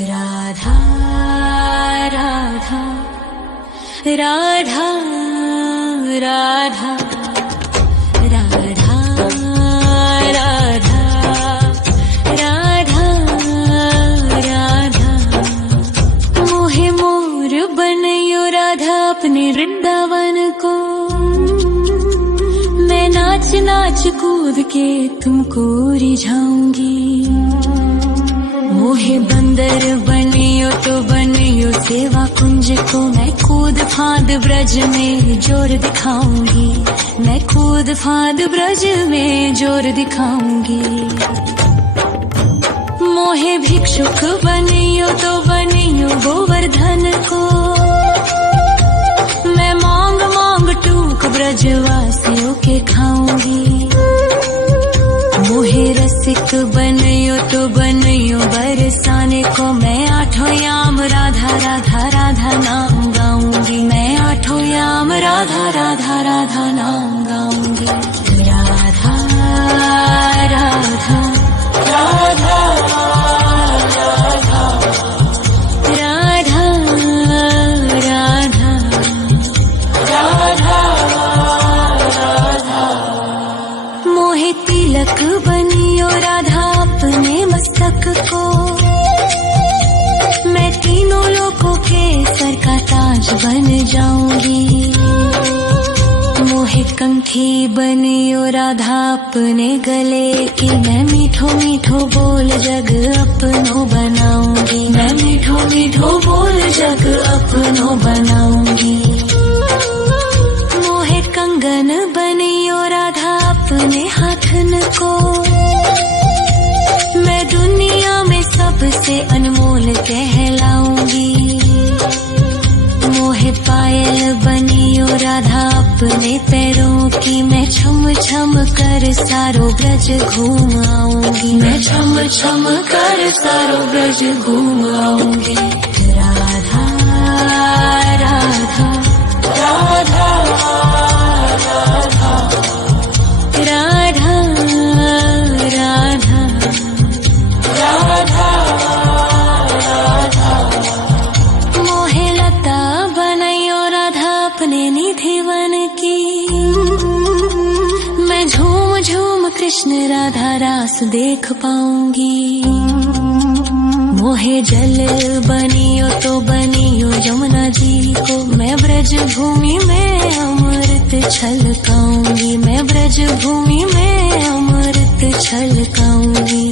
राधा राधा राधा राधा राधा राधा राधा राधा मोहे मोर बनयो राधा अपने वृंदावन को। मैं नाच नाच कूद के तुमको रिझाऊंगी। मोहे बंदर बनियो तो बनियो सेवा कुंज को। मैं कूद फांद ब्रज में जोर दिखाऊंगी। मैं कूद फांद ब्रज में जोर दिखाऊंगी। मोहे भिक्षुक बनियो तो बनियो गोवर्धन को। मैं मांग मांग टूक ब्रजवासियों के खाऊंगी। मोहे रसिक बनयो तो बनयो बरसाने को। मैं आठों याम राधा राधा राधा नाम गाऊंगी। मैं आठों याम राधा राधा राधा नाम गाऊंगी। राधा राधा राधा राधा राधा राधा राधा मोहे तिलक बनियो राधा अपने मस्तक को। मैं तीनों लोगों के सर का ताज बन जाऊंगी। मोहे कंठी बनियो राधा अपने गले की। मैं मीठो मीठो बोल जग अपनो बनाऊंगी। मैं मीठो मीठो बोल जग अपनो बनाऊंगी। मोहे कंगन बनियो राधा अपने हाथन को। मैं दुनिया में सबसे अनमोल कहलाऊंगी। मोहे पायल बनियो राधा अपने पैरों की। मैं छम छम कर सारो ब्रज घूम आऊंगी। मैं छम छम कर सारो ब्रज घूम आऊंगी। राधा राधा राधा राधा राधा राधा राधा राधा मोहे लता बनयो राधा अपने निधि वन की। मैं झूम झूम कृष्ण राधा रास देख पाऊंगी। मोहे जल बनियो तो बनियो यमुना जी को। मैं ब्रज भूमि में अमृत छलकाऊंगी। मैं ब्रज भूमि में अमृत छलकाऊंगी।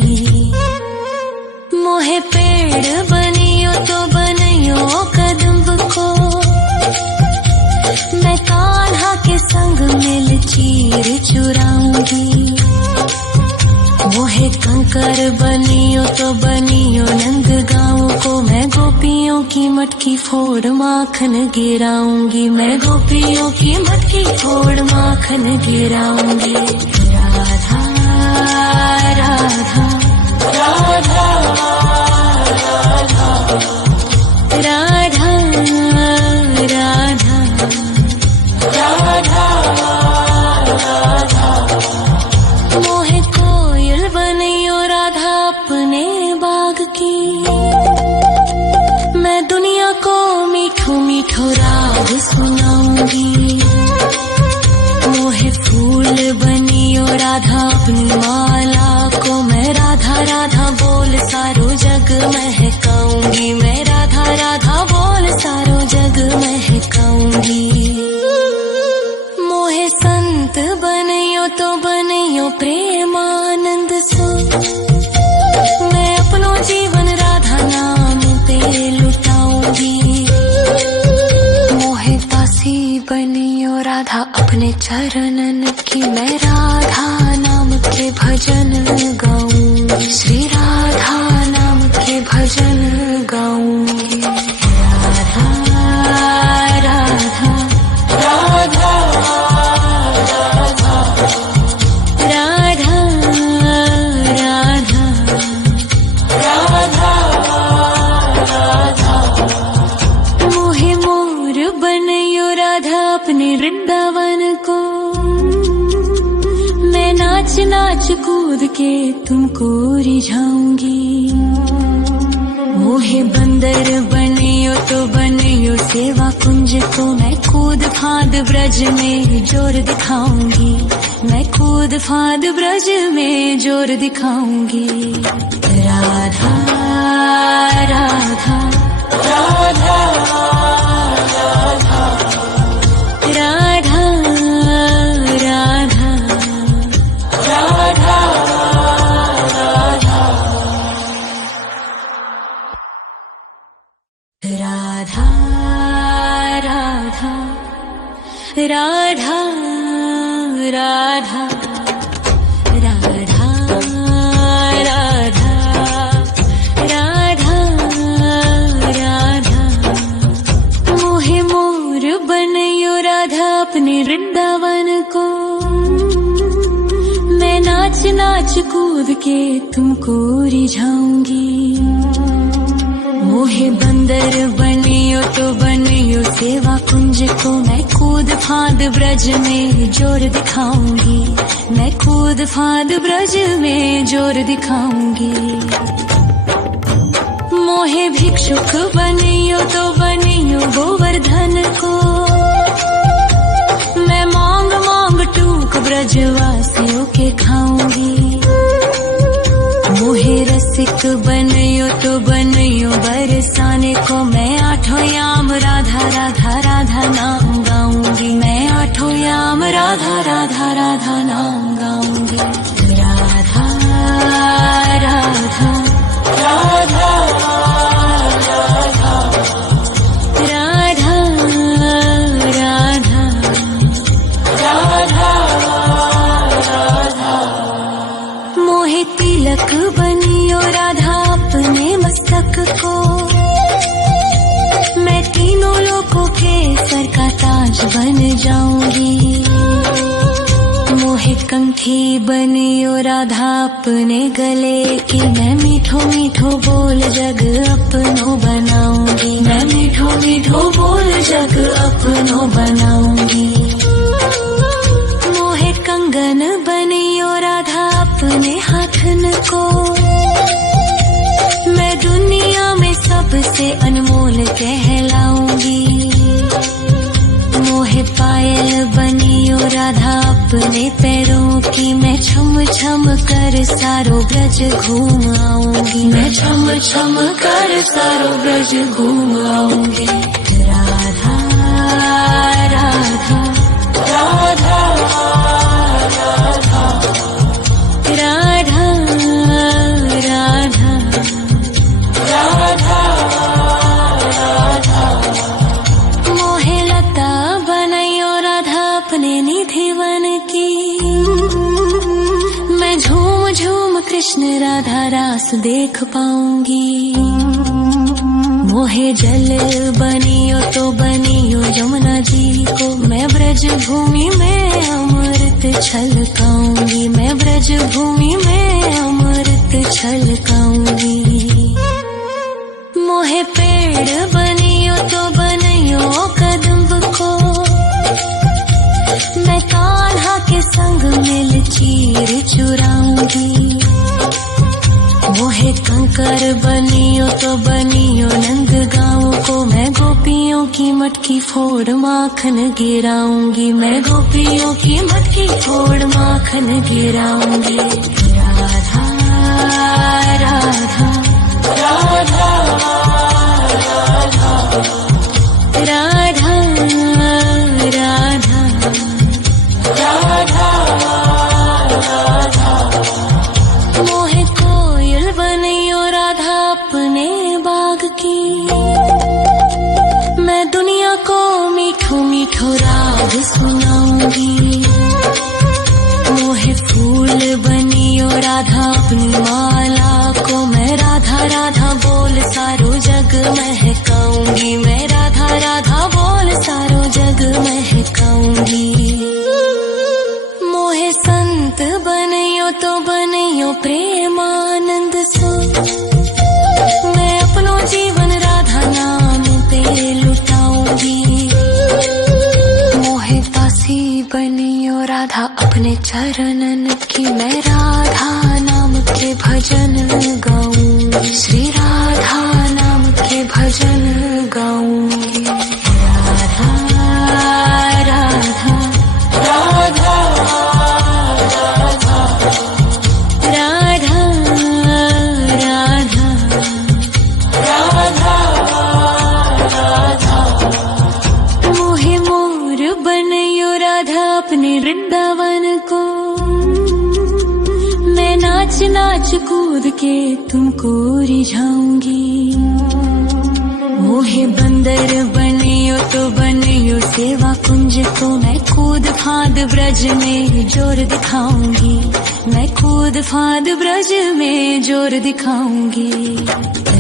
मोहे पेड़ बनियो तो बनियो कदम्ब को। मैं कान्हा के संग मिल चीर चुराऊंगी। मोहे कंकर बनियो तो बनियो नंद गाँव को। मैं गोपियों की मटकी फोड़ माखन गिराऊंगी। मैं गोपियों की मटकी फोड़ माखन गिराऊंगी। राधा राधा राधा राधा राधा राधा राधा मोहे कोयल बनियो राधा अपने बाग की। मैं दुनिया को मीठो मीठो राग सुनाऊंगी। मोहे फूल बनियो राधा अपनी माला को। मैं राधा राधा बोल सारो जग महकाऊंगी। मैं राधा राधा बोल सारो जग महकाऊंगी। मोहे संत बनियो तो बनियो प्रेमानंद सो। मैं अपनो जीवन राधा नाम पे लुटाऊंगी। मोहे दासी बनियो राधा अपने चरणन की। मैं राधा नाम के भजन गाऊंगी। श्री राधा नाम के भजन गाऊंगी। राधा राधा राधा राधा राधा राधा राधा मोहे मोर बनयो राधा अपने वृंदावन को। मैं नाच नाच कूद के तुमको रिझाऊंगी। मोहे बंदर बनियो तो बनियो सेवा कुंज को मैं कूद फांद ब्रज में जोर दिखाऊंगी, मैं कूद फांद ब्रज में जोर दिखाऊंगी। राधा राधा राधा राधा राधा राधा राधा राधा राधा राधा राधा राधा राधा राधा राधा मोहे मोर बनयो राधा अपने वृंदावन को, मैं नाच नाच कूद के तुमको रिझाऊंगी। मोहे बंदर बनियो तो बनियो सेवा कुंज को मैं कूद फांद ब्रज में जोर दिखाऊंगी, मैं कूद फांद ब्रज में जोर दिखाऊंगी। मोहे भिक्षुक बनियो तो बनियो गोवर्धन को, मैं मांग मांग टूक ब्रजवासियों के खाऊंगी। मोहे रसिक बनियो तो बनियो बरसाने को, मैं आठों याम राधा राधा राधा नाम गाऊंगी, मैं आठों याम राधा राधा राधा नाम गाऊंगी। राधा राधा राधा राधा राधा राधा राधा मोहे तिलक बनियो राधा अपने मस्तक को, मैं तीनों लोगों के सर का ताज बन जाऊंगी। मोहे कंठी बनियो राधा अपने गले की, मैं मीठो मीठो बोल जग अपनो बनाऊंगी, मैं मीठो मीठो बोल जग अपनो बनाऊंगी। मोहे कंगन बनियो राधा अपने हाथन को, मैं दुनिया में सबसे अनमोल कहलाऊंगी। मोहे पायल बनियो राधा अपने पैरों की, मैं छम छम कर सारो ब्रज घूम आऊंगी, मैं छम छम कर सारो ब्रज घूम आऊंगी। राधा राधा राधा राधा राधा राधा राधा राधा मोहे लता बनयो राधा अपने निधि वन की, मैं झूम झूम कृष्ण राधा रास देख पाऊंगी। मोहे जल बनियो तो बनियो यमुना जी को, मैं ब्रज भूमि में अमृत छलकाऊंगी, मैं ब्रज भूमि में अमृत छलकाऊंगी। मोहे पेड़ बनियो तो बनियो कदम्ब को, मैं कान्हा के संग मिल चीर चुराऊंगी। मोहे कंकर बनियो तो बनियो नंद गाँव को, मैं गोपियों की मटकी फोड़ माखन गिराऊंगी, मैं गोपियों की मटकी फोड़ माखन गिराऊंगी। राधा राधा राधा राधा राधा राधा राधा मोहे कोयल बनियो राधा अपने बाग की, मैं दुनिया को मीठो मीठो राग सुनाऊंगी। मोहे फूल बनियो राधा अपनी माला को, मैं राधा राधा बोल सारो जग महकाऊंगी, मैं राधा राधा बोल सारो जग महकाऊंगी। मोहे संत बनियो तो बनियो प्रेमानंद सो, मैं अपनो जीवन राधा नाम पे लुटाऊंगी। मोहे दासी बनियो राधा अपने चरणन की, मैं राधा नाम के भजन गाऊंगी, श्री राधा नाम कूद के तुमको रिझाऊंगी। मोहे बंदर बनियो तो बनियो सेवा कुंज को, मैं कूद फांद ब्रज में जोर दिखाऊंगी। मैं कूद फांद ब्रज में जोर दिखाऊंगी।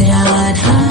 राधा